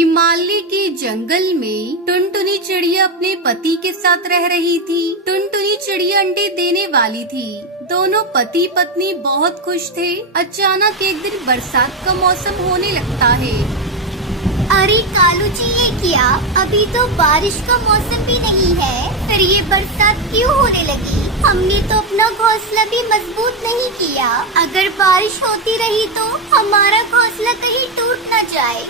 हिमालय के जंगल में टुनटुनी चिड़िया अपने पति के साथ रह रही थी। टुनटुनी चिड़िया अंडे देने वाली थी। दोनों पति पत्नी बहुत खुश थे। अचानक एक दिन बरसात का मौसम होने लगता है। अरे कालू जी, ये क्या? अभी तो बारिश का मौसम भी नहीं है, फिर ये बरसात क्यों होने लगी? हमने तो अपना घोंसला भी मजबूत नहीं किया। अगर बारिश होती रही तो हमारा घोंसला कहीं टूट न जाए।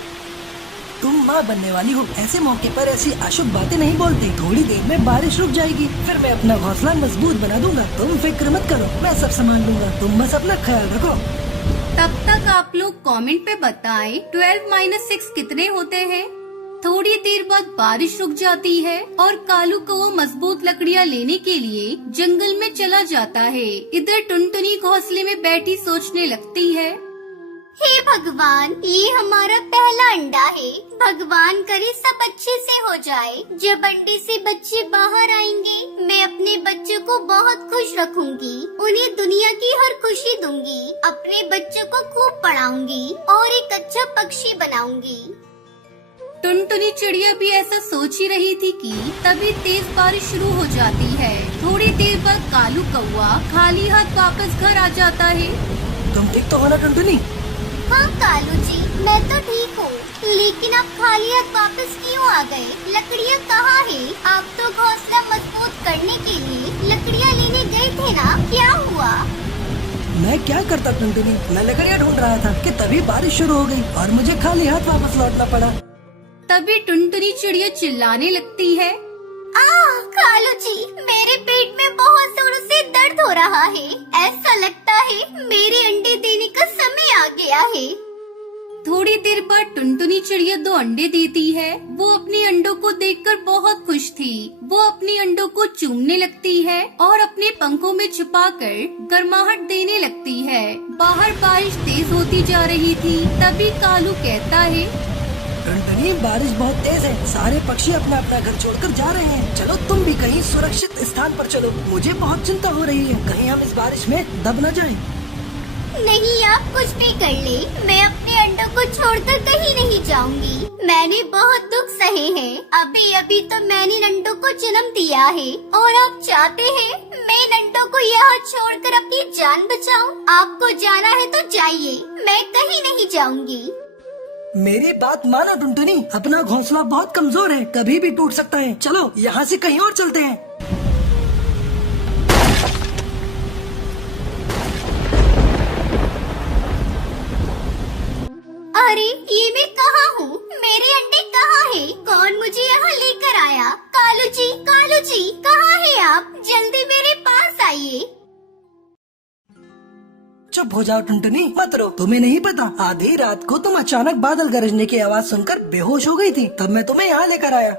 तुम माँ बनने वाली हो, ऐसे मौके पर ऐसी अशुभ बातें नहीं बोलते। थोड़ी देर में बारिश रुक जाएगी, फिर मैं अपना घोंसला मजबूत बना दूंगा। तुम फिक्र मत करो, मैं सब संभाल लूंगा। तुम बस अपना ख्याल रखो। तब तक आप लोग कमेंट पे बताएं 12 - 6 कितने होते हैं। थोड़ी देर बाद बारिश रुक जाती है और कालू कौवा मजबूत लकड़ियाँ लेने के लिए जंगल में चला जाता है। इधर टुनटुनी घोंसले में बैठी सोचने लगती है, हे भगवान, ये हमारा पहला अंडा है। भगवान करे सब अच्छे से हो जाए। जब अंडे से बच्चे बाहर आएंगे, मैं अपने बच्चों को बहुत खुश रखूंगी। उन्हें दुनिया की हर खुशी दूंगी। अपने बच्चों को खूब पढ़ाऊंगी और एक अच्छा पक्षी बनाऊंगी। टुनटुनी चिड़िया भी ऐसा सोच ही रही थी कि तभी तेज बारिश शुरू हो जाती है। थोड़ी देर बाद कालू कौवा खाली हाथ वापस घर आ जाता है। तुम ठीक तो हो ना टुनटुनी? हाँ कालू जी, मैं तो ठीक हूँ, लेकिन आप खाली हाथ वापस क्यों आ गए? लकड़ियाँ कहाँ है? आप तो घोंसला मजबूत करने के लिए लकड़ियाँ लेने गए थे ना, क्या हुआ? मैं क्या करता टुनटुनी, मैं लकड़ियाँ ढूंढ रहा था कि तभी बारिश शुरू हो गई और मुझे खाली हाथ वापस लौटना पड़ा। तभी टुनटुनी चिड़िया चिल्लाने लगती है, कालू जी, मेरे पेट में बहुत जोरों से दर्द हो रहा है। ऐसा लगता है मेरे अंडे देने का समय आ गया है। थोड़ी देर बाद टुनटुनी चिड़िया 2 अंडे देती है। वो अपने अंडों को देखकर बहुत खुश थी। वो अपने अंडों को चूमने लगती है और अपने पंखों में छुपाकर गर्माहट देने लगती है। बाहर बारिश तेज होती जा रही थी। तभी कालू कहता है, टुनटुनी, बारिश बहुत तेज है। सारे पक्षी अपना अपना घर छोड़कर जा रहे हैं। चलो तुम भी कहीं सुरक्षित स्थान पर चलो। मुझे बहुत चिंता हो रही है, कहीं हम इस बारिश में दब न जाएं। नहीं, आप कुछ भी कर ले, मैं अपने अंडों को छोड़कर कहीं नहीं जाऊंगी। मैंने बहुत दुख सहे हैं। अभी अभी तो मैंने इन अंडों को जन्म दिया है और आप चाहते हैं मैं इन अंडों को यहाँ छोड़कर अपनी जान बचाऊं? आपको जाना है तो जाइए, मैं कहीं नहीं जाऊंगी। मेरी बात मानो टुनटुनी, अपना घोंसला बहुत कमजोर है, कभी भी टूट सकता है। चलो यहाँ से कहीं और चलते हैं। अरे ये मैं कहाँ हूँ? मेरे अंडे कहाँ हैं? कौन मुझे यहाँ लेकर आया? कालू जी, कहाँ हैं आप? जल्दी मेरे पास आइए। चुप हो जाओ टुनटुनी, मत रो। तुम्हें नहीं पता, आधी रात को तुम अचानक बादल गरजने की आवाज सुनकर बेहोश हो गई थी, तब मैं तुम्हें यहाँ लेकर आया।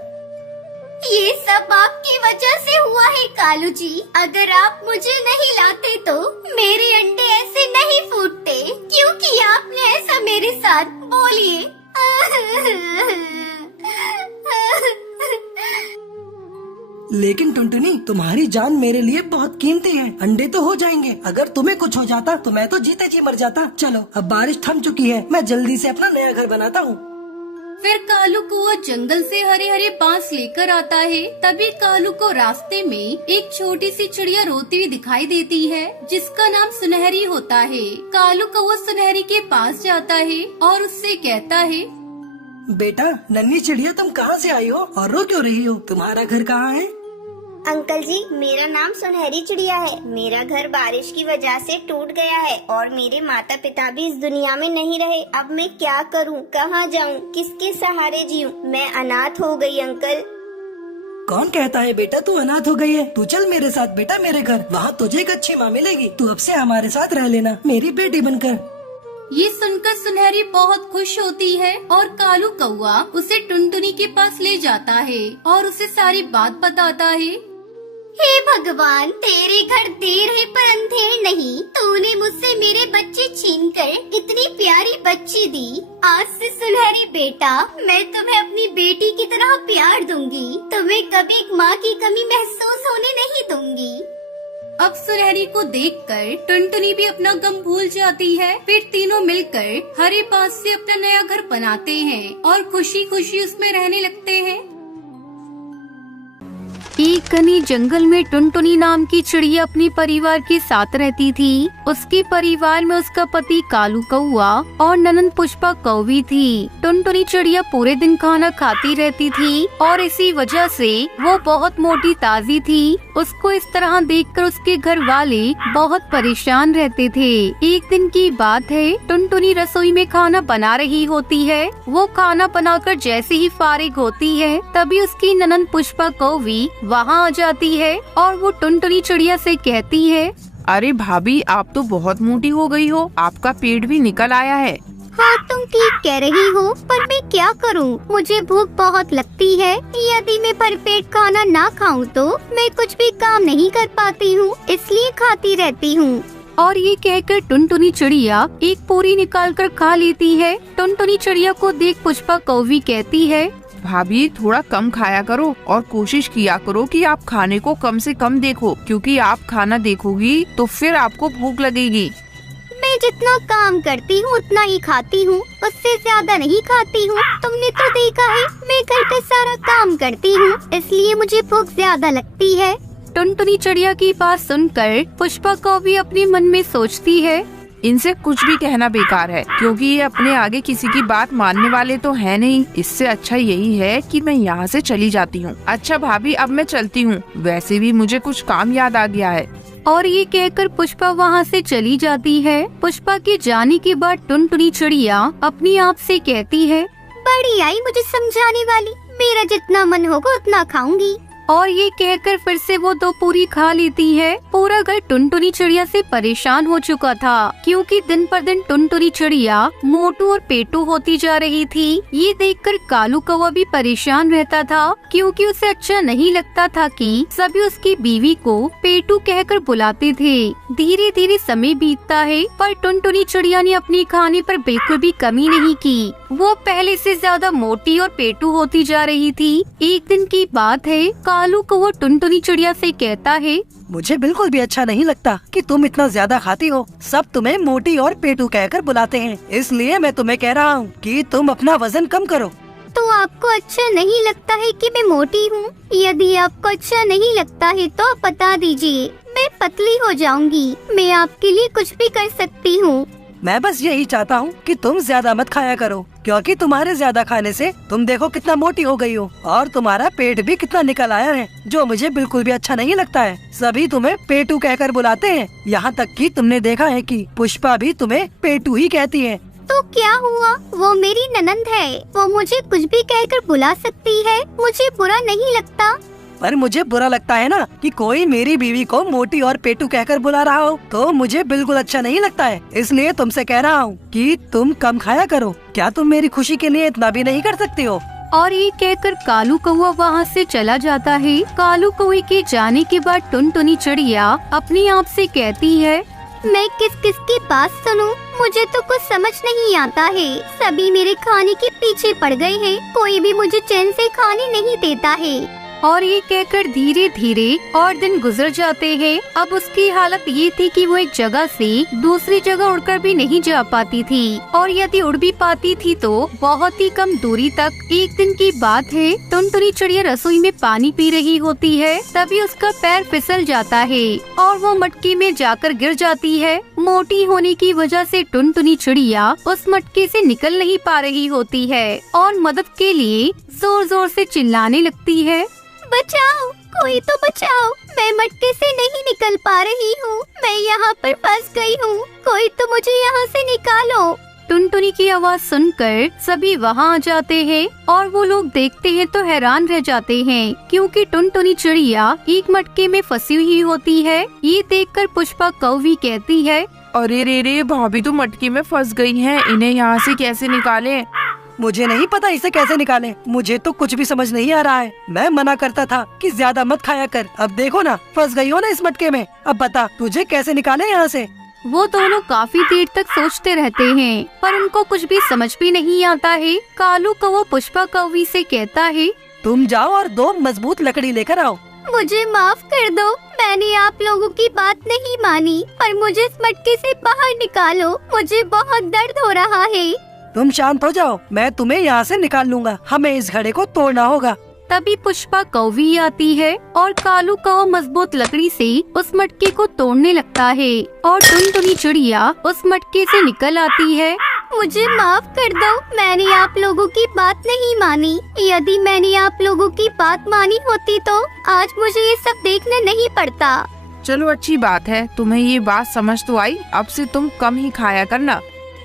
ये सब आपकी वजह से हुआ है कालू जी। अगर आप मुझे नहीं लाते तो मेरे अंडे ऐसे नहीं फूटते। क्यों किया आपने ऐसा मेरे साथ? बोलिए। लेकिन टुनटुनी, तुम्हारी जान मेरे लिए बहुत कीमती है। अंडे तो हो जाएंगे, अगर तुम्हें कुछ हो जाता तो मैं तो जीते जी मर जाता। चलो अब बारिश थम चुकी है, मैं जल्दी से अपना नया घर बनाता हूँ। फिर कालू कौवा जंगल से हरे हरे बांस लेकर आता है। तभी कालू को रास्ते में एक छोटी सी चिड़िया रोती हुई दिखाई देती है, जिसका नाम सुनहरी होता है। कालू कौवा सुनहरी के पास जाता है और उससे कहता है, बेटा नन्ही चिड़िया, तुम कहाँ से आई हो और रो क्यों रही हो? तुम्हारा घर कहाँ है? अंकल जी, मेरा नाम सुनहरी चिड़िया है। मेरा घर बारिश की वजह से टूट गया है और मेरे माता पिता भी इस दुनिया में नहीं रहे। अब मैं क्या करूं? कहाँ जाऊं? किसके सहारे जीऊं? मैं अनाथ हो गई अंकल। कौन कहता है बेटा तू अनाथ हो गई है? तू चल मेरे साथ बेटा मेरे घर, वहाँ तुझे एक अच्छी माँ मिलेगी। तू अब से हमारे साथ रह लेना, मेरी बेटी बनकर। ये सुनकर सुनहरी बहुत खुश होती है और कालू कौवा उसे टुनटुनी के पास ले जाता है और उसे सारी बात बताता है। हे भगवान, तेरे घर देर है पर अंधेर नहीं। तूने मुझसे मेरे बच्चे छीनकर इतनी प्यारी बच्ची दी। आज से सुनहरी बेटा, मैं तुम्हें अपनी बेटी की तरह प्यार दूंगी। तुम्हें कभी माँ की कमी महसूस होने नहीं दूंगी। अब सुनहरी को देखकर टुनटुनी भी अपना गम भूल जाती है। फिर तीनों मिलकर हरे बांस से अपना नया घर बनाते हैं और खुशी खुशी उसमें रहने लगते हैं। एक घने जंगल में टुनटुनी नाम की चिड़िया अपने परिवार के साथ रहती थी। उसके परिवार में उसका पति कालू कौआ और ननंद पुष्पा कौवी थी। टुनटुनी चिड़िया पूरे दिन खाना खाती रहती थी और इसी वजह से वो बहुत मोटी ताजी थी। उसको इस तरह देखकर उसके घर वाले बहुत परेशान रहते थे। एक दिन की बात है, टुनटुनी रसोई में खाना बना रही होती है। वो खाना बनाकर जैसे ही फारिग होती है, तभी उसकी ननंद पुष्पा कौवी वहाँ आ जाती है और वो टुनटुनी चिड़िया से कहती है, अरे भाभी, आप तो बहुत मोटी हो गई हो, आपका पेट भी निकल आया है। हाँ, तुम ठीक कह रही हो, पर मैं क्या करूँ, मुझे भूख बहुत लगती है। यदि मैं भरपेट खाना ना खाऊं तो मैं कुछ भी काम नहीं कर पाती हूँ, इसलिए खाती रहती हूँ। और ये कहकर टुनटुनी चिड़िया एक पूरी निकाल कर खा लेती है। टुनटुनी चिड़िया को देख पुष्पा कौवी कहती है, भाभी, थोड़ा कम खाया करो और कोशिश किया करो कि आप खाने को कम से कम देखो, क्योंकि आप खाना देखोगी तो फिर आपको भूख लगेगी। मैं जितना काम करती हूँ उतना ही खाती हूँ, उससे ज्यादा नहीं खाती हूँ। तुमने तो देखा है, मैं घर का सारा काम करती हूँ, इसलिए मुझे भूख ज्यादा लगती है। टुनटुनी चिड़िया की बात सुनकर पुष्पा कौवी अपने मन में सोचती है, इनसे कुछ भी कहना बेकार है, क्योंकि ये अपने आगे किसी की बात मानने वाले तो है नहीं। इससे अच्छा यही है कि मैं यहाँ से चली जाती हूँ। अच्छा भाभी, अब मैं चलती हूँ, वैसे भी मुझे कुछ काम याद आ गया है। और ये कहकर पुष्पा वहाँ से चली जाती है। पुष्पा के जाने के बाद टुनटुनी चिड़िया अपनी आप से कहती है, बड़ी आई मुझे समझाने वाली, मेरा जितना मन होगा उतना खाऊंगी। और ये कहकर फिर से वो 2 पूरी खा लेती है। पूरा घर टुनटुनी चिड़िया से परेशान हो चुका था, क्योंकि दिन पर दिन टुनटुनी चिड़िया मोटू और पेटू होती जा रही थी। ये देखकर कालू कौवा भी परेशान रहता था, क्योंकि उसे अच्छा नहीं लगता था कि सभी उसकी बीवी को पेटू कहकर बुलाते थे। धीरे धीरे समय बीतता है, पर टुनटुनी चिड़िया ने अपने खाने पर बिल्कुल भी कमी नहीं की। वो पहले से ज्यादा मोटी और पेटू होती जा रही थी। एक दिन की बात है, कालू कौवा टुनटुनी चिड़िया से कहता है, मुझे बिल्कुल भी अच्छा नहीं लगता कि तुम इतना ज्यादा खाती हो। सब तुम्हें मोटी और पेटू कहकर बुलाते हैं, इसलिए मैं तुम्हें कह रहा हूँ कि तुम अपना वजन कम करो। तो आपको अच्छा नहीं लगता है कि मैं मोटी हूँ? यदि आपको अच्छा नहीं लगता है तो आप बता दीजिए, मैं पतली हो जाऊंगी। मैं आपके लिए कुछ भी कर सकती हूँ। मैं बस यही चाहता हूँ कि तुम ज्यादा मत खाया करो, क्योंकि तुम्हारे ज्यादा खाने से तुम देखो कितना मोटी हो गई हो और तुम्हारा पेट भी कितना निकल आया है, जो मुझे बिल्कुल भी अच्छा नहीं लगता है। सभी तुम्हें पेटू कहकर बुलाते हैं, यहाँ तक कि तुमने देखा है कि पुष्पा भी तुम्हें पेटू ही कहती है। तो क्या हुआ, वो मेरी ननंद है, वो मुझे कुछ भी कहकर बुला सकती है, मुझे बुरा नहीं लगता। पर मुझे बुरा लगता है ना कि कोई मेरी बीवी को मोटी और पेटू कहकर बुला रहा हो, तो मुझे बिल्कुल अच्छा नहीं लगता है। इसलिए तुमसे कह रहा हूँ कि तुम कम खाया करो। क्या तुम मेरी खुशी के लिए इतना भी नहीं कर सकती हो? और ये कहकर कालू कौवा वहाँ से चला जाता है। कालू कौवे के जाने के बाद टुनटुनी चिड़िया अपने आप से कहती है, मैं किस किस के पास सुनूं? मुझे तो कुछ समझ नहीं आता है। सभी मेरे खाने के पीछे पड़ गए हैं, कोई भी मुझे चैन से खाने नहीं देता है। और ये कहकर धीरे धीरे और दिन गुजर जाते हैं। अब उसकी हालत ये थी कि वो एक जगह से दूसरी जगह उड़कर भी नहीं जा पाती थी, और यदि उड़ भी पाती थी तो बहुत ही कम दूरी तक। एक दिन की बात है, टुनटुनी चिड़िया रसोई में पानी पी रही होती है, तभी उसका पैर फिसल जाता है और वो मटके में जाकर गिर जाती है। मोटी होने की वजह से टुनटुनी चिड़िया उस मटके से निकल नहीं पा रही होती है और मदद के लिए जोर जोर से चिल्लाने लगती है, बचाओ, कोई तो बचाओ, मैं मटके से नहीं निकल पा रही हूँ, मैं यहाँ पर फंस गई हूँ, कोई तो मुझे यहाँ से निकालो। टुनटुनी की आवाज सुनकर सभी वहाँ आ जाते हैं और वो लोग देखते हैं तो हैरान रह जाते हैं, क्योंकि टुनटुनी चिड़िया एक मटके में फंसी हुई होती है। ये देखकर पुष्पा कौवी कहती है, अरे रे, भाभी तो मटके में फंस गई हैं, इन्हें यहाँ से कैसे निकालें? मुझे नहीं पता इसे कैसे निकालें, मुझे तो कुछ भी समझ नहीं आ रहा है। मैं मना करता था कि ज्यादा मत खाया कर, अब देखो ना, फंस गई हो ना इस मटके में। अब बता तुझे कैसे निकालें यहाँ से। वो दोनों काफी देर तक सोचते रहते हैं, पर उनको कुछ भी समझ भी नहीं आता है। कालू कौवा पुष्पा कौवी से कहता है, तुम जाओ और 2 मजबूत लकड़ी लेकर आओ, मुझे माफ कर दो, मैंने आप लोगों की बात नहीं मानी और मुझे इस मटके से बाहर निकालो, मुझे बहुत दर्द हो रहा है। तुम शांत हो जाओ, मैं तुम्हें यहाँ से निकाल लूंगा। हमें इस घड़े को तोड़ना होगा। तभी पुष्पा कौवी आती है और कालू कौवा मजबूत लकड़ी से उस मटके को तोड़ने लगता है और टुनटुनी चिड़िया उस मटके से निकल आती है। मुझे माफ कर दो, मैंने आप लोगों की बात नहीं मानी। यदि मैंने आप लोगों की बात मानी होती तो आज मुझे ये सब देखना नहीं पड़ता। चलो अच्छी बात है, तुम्हें ये बात समझ तो आई। अब से तुम कम ही खाया करना।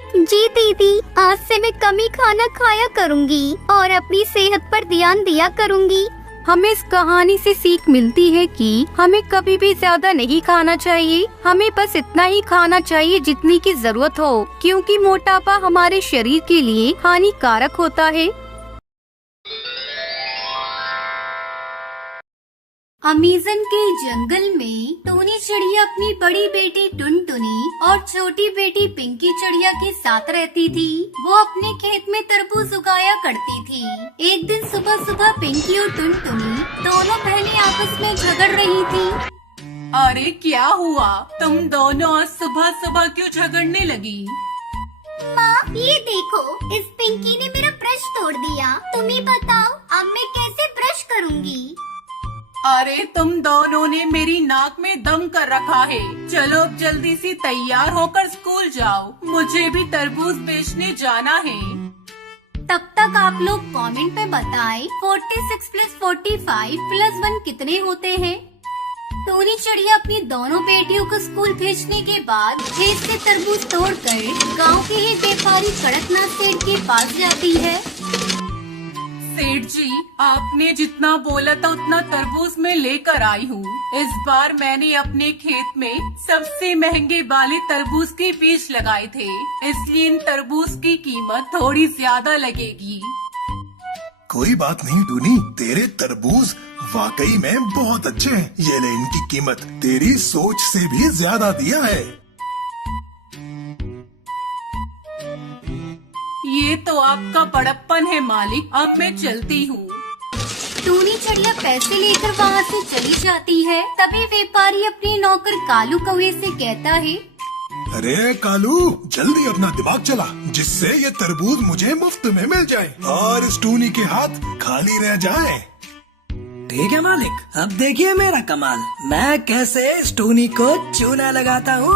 जी दीदी, आज से मैं कम ही खाना खाया करूँगी और अपनी सेहत पर ध्यान दिया करूँगी। हमें इस कहानी से सीख मिलती है कि हमें कभी भी ज्यादा नहीं खाना चाहिए। हमें बस इतना ही खाना चाहिए जितनी की जरूरत हो, क्योंकि मोटापा हमारे शरीर के लिए हानिकारक होता है। अमेज़न के जंगल में टूनी चिड़िया अपनी बड़ी बेटी टुनटुनी और छोटी बेटी पिंकी चिड़िया के साथ रहती थी। वो अपने खेत में तरबूज उगाया करती थी। एक दिन सुबह सुबह पिंकी और टुनटुनी दोनों बहनें आपस में झगड़ रही थी। अरे क्या हुआ, तुम दोनों आज सुबह सुबह क्यों झगड़ने लगी? माँ ये देखो, इस पिंकी ने मेरा ब्रश तोड़ दिया। तुम ही बताओ अब मैं कैसे ब्रश करूँगी? अरे तुम दोनों ने मेरी नाक में दम कर रखा है। चलो अब जल्दी से तैयार होकर स्कूल जाओ, मुझे भी तरबूज बेचने जाना है। तब तक आप लोग कमेंट में बताएं 46 + 45 + 1 कितने होते हैं। टूनी चिड़िया अपनी दोनों बेटियों को स्कूल भेजने के बाद खेत से तरबूज तोड़कर गांव के ही व्यापारी कड़कनाथ सेठ के पास जाती है। सेठ जी, आपने जितना बोला था उतना तरबूज मैं लेकर आई हूँ। इस बार मैंने अपने खेत में सबसे महंगे वाले तरबूज के बीज लगाए थे, इसलिए इन तरबूज की कीमत थोड़ी ज्यादा लगेगी। कोई बात नहीं टूनी, तेरे तरबूज वाकई में बहुत अच्छे हैं। ये ले इनकी कीमत, तेरी सोच से भी ज्यादा दिया है। ये तो आपका बड़प्पन है मालिक, अब मैं चलती हूँ। टूनी चिड़िया पैसे लेकर वहाँ से चली जाती है। तभी व्यापारी अपने नौकर कालू कौवे से कहता है, अरे कालू, जल्दी अपना दिमाग चला, जिससे ये तरबूज मुझे मुफ्त में मिल जाए और इस टूनी के हाथ खाली रह जाए। ठीक है मालिक, अब देखिए मेरा कमाल, मैं कैसे इस टूनी को चूना लगाता हूँ।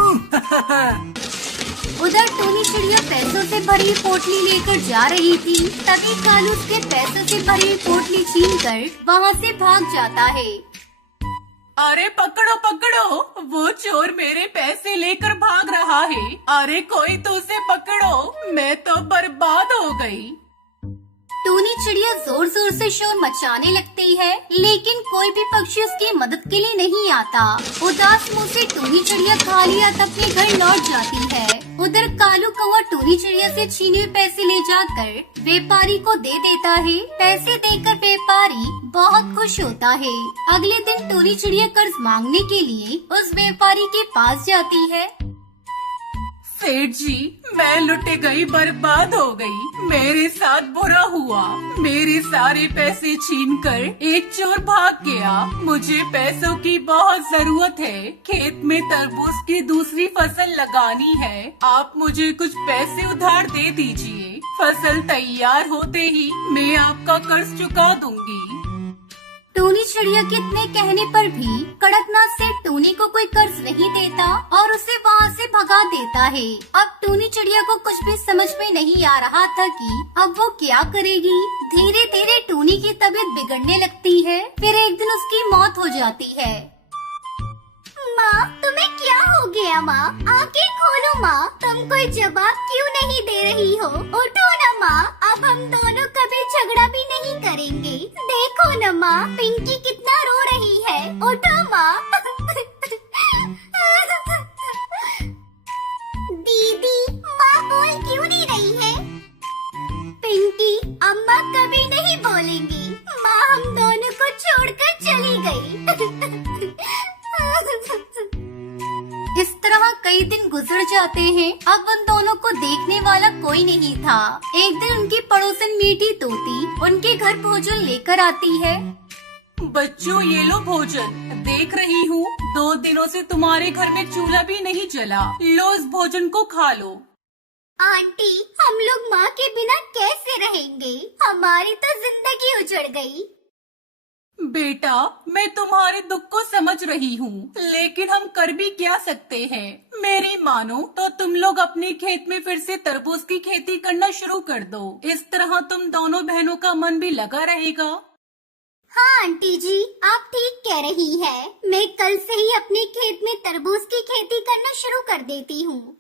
उधर टूनी चिड़िया पैसों से भरी पोटली लेकर जा रही थी। तभी कालू उसके पैसों से भरी पोटली छीनकर वहाँ से भाग जाता है। अरे पकड़ो पकड़ो, वो चोर मेरे पैसे लेकर भाग रहा है। अरे कोई तो उसे पकड़ो, मैं तो बर्बाद हो गई। टूनी चिड़िया जोर जोर से शोर मचाने लगती है, लेकिन कोई भी पक्षी उसकी मदद के लिए नहीं आता। उदास मुंह से टूनी चिड़िया खाली हाथ अपने घर लौट जाती है। उधर कालू कौवा टूनी चिड़िया से छीने हुए पैसे ले जाकर व्यापारी को दे देता है। पैसे देकर व्यापारी बहुत खुश होता है। अगले दिन टूनी चिड़िया कर्ज मांगने के लिए उस व्यापारी के पास जाती है। सेठ जी, मैं लुटे गई, बर्बाद हो गई। मेरे साथ बुरा हुआ, मेरे सारे पैसे छीनकर एक चोर भाग गया। मुझे पैसों की बहुत जरूरत है, खेत में तरबूज की दूसरी फसल लगानी है। आप मुझे कुछ पैसे उधार दे दीजिए, फसल तैयार होते ही मैं आपका कर्ज चुका दूंगी। टूनी चिड़िया के इतने कहने पर भी कड़कनाथ सेठ टूनी को कोई कर्ज नहीं देता और उसे वहाँ से भगा देता है। अब टूनी चिड़िया को कुछ भी समझ में नहीं आ रहा था कि अब वो क्या करेगी। धीरे धीरे टूनी की तबीयत बिगड़ने लगती है। फिर एक दिन उसकी मौत हो जाती है। माँ, तुम्हें क्या हो गया माँ? आंखें खोलो माँ, तुम कोई जवाब क्यों नहीं दे रही हो? उठो न माँ, अब हम दोनों कभी झगड़ा भी नहीं करेंगे। देखो न माँ, पिंकी कितना रो रही है। उठो माँ। दीदी, माँ बोल क्यों नहीं रही है? पिंकी, अम्मा कभी नहीं बोलेंगी। माँ हम दोनों को छोड़कर चली गई। इस तरह कई दिन गुजर जाते हैं। अब उन दोनों को देखने वाला कोई नहीं था। एक दिन उनकी पड़ोसन मीठी तोती उनके घर भोजन लेकर आती है। बच्चों ये लो भोजन। देख रही हूँ 2 दिनों से तुम्हारे घर में चूल्हा भी नहीं जला। लो इस भोजन को खा लो। आंटी, हम लोग माँ के बिना कैसे रहेंगे? हमारी तो जिंदगी उजड़ गई। बेटा, मैं तुम्हारे दुख को समझ रही हूँ, लेकिन हम कर भी क्या सकते हैं। मेरी मानो तो तुम लोग अपने खेत में फिर से तरबूज की खेती करना शुरू कर दो। इस तरह तुम दोनों बहनों का मन भी लगा रहेगा। हाँ आंटी जी, आप ठीक कह रही है। मैं कल से ही अपने खेत में तरबूज की खेती करना शुरू कर देती हूँ।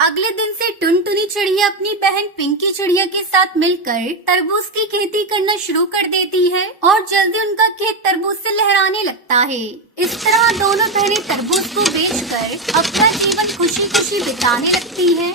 अगले दिन से टुनटुनी चिड़िया अपनी बहन पिंकी चिड़िया के साथ मिलकर तरबूज की खेती करना शुरू कर देती है और जल्दी उनका खेत तरबूज से लहराने लगता है। इस तरह दोनों बहनें तरबूज को बेचकर अपना जीवन खुशी खुशी बिताने लगती हैं।